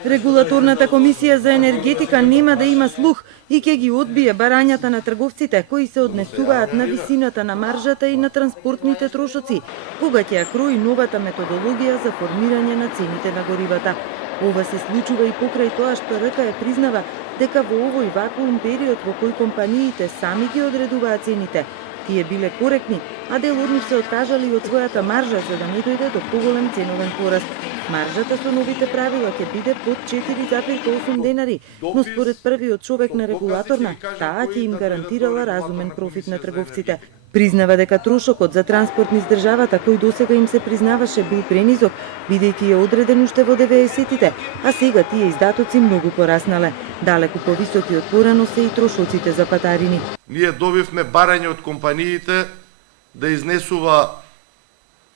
Регулаторната комисија за енергетика нема да има слух и ќе ги одбие барањата на трговците кои се однесуваат на висината на маржата и на транспортните трошоци, кога ќе ја крои новата методологија за формирање на цените на горивата. Ова се случува и покрај тоа што РК признава дека во овој вакуум период во кој компаниите сами ги одредуваат цените, тие биле коректни, а дел од нив се откажали од својата маржа за да не дојде до поголем ценовен пораст. Маржата со новите правила ќе биде под 4,8 денари, но според првиот човек на регулаторна, таа ќе им гарантирала разумен профит на трговците. Признава дека трошокот за транспорт низ државата, кој досега им се признаваше, бил пренизок, бидејќи е одреден уште во 90-тите, а сега тие издатоци многу пораснале. Далеку повисоки од порано се и трошоците за патарини. Ние добивме барање од компаниите да изнесува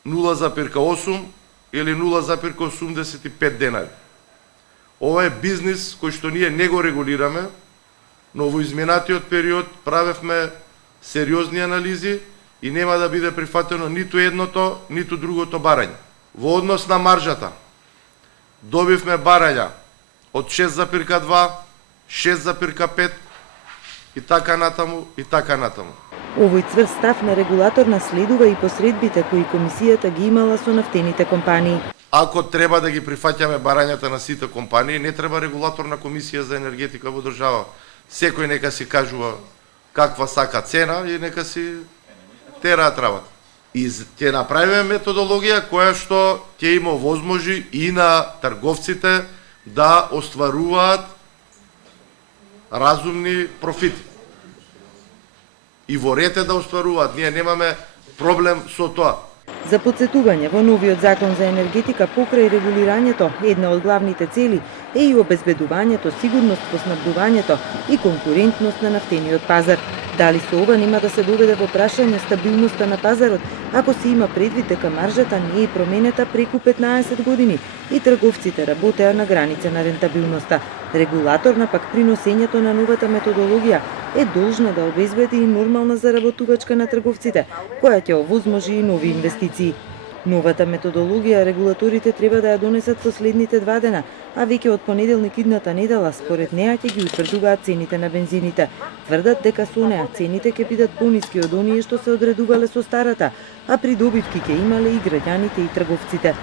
0,8 или 0,85 денари. Ова е бизнис кој што ние не го регулираме, но во изминатиот период правевме сериозни анализи и нема да биде прифатено ниту едното, ниту другото барање. Во однос на маржата, добивме барања од 6,2, 6,5 и така натаму, и така натаму. Овој цврст став на регулаторна следува и посредбите кои комисијата ги имала со нафтените компании. Ако треба да ги прифаќаме барањата на сите компании, не треба регулаторна комисија за енергетика во држава. Секој нека си кажува каква сака цена и нека си тераат работа. И ќе направиме методологија која што ќе има возможи и на трговците да остваруваат разумни профити. И во ред е да остваруваат, ние немаме проблем со тоа. За подсетување, во новиот закон за енергетика покрај регулирањето, една од главните цели е и обезбедувањето, сигурност во снабдувањето и конкурентност на нафтениот пазар. Дали со ова нема да се доведе во прашање стабилноста на пазарот, ако се има предвид дека маржата не е променета преку 15 години и трговците работеа на граница на рентабилноста. Регулаторна пак при носењето на новата методологија е должна да обезбеди и нормална заработувачка на трговците, која ќе овозможи и нови инвестиции. Новата методологија регулаторите треба да ја донесат со следните 2 дена, а веќе од понеделник идната недела според неа ќе ги утврдуваат цените на бензините. Тврдат дека со неа цените ќе бидат пониски од оние што се одредувале со старата, а придобивки ќе имале и граѓаните и трговците.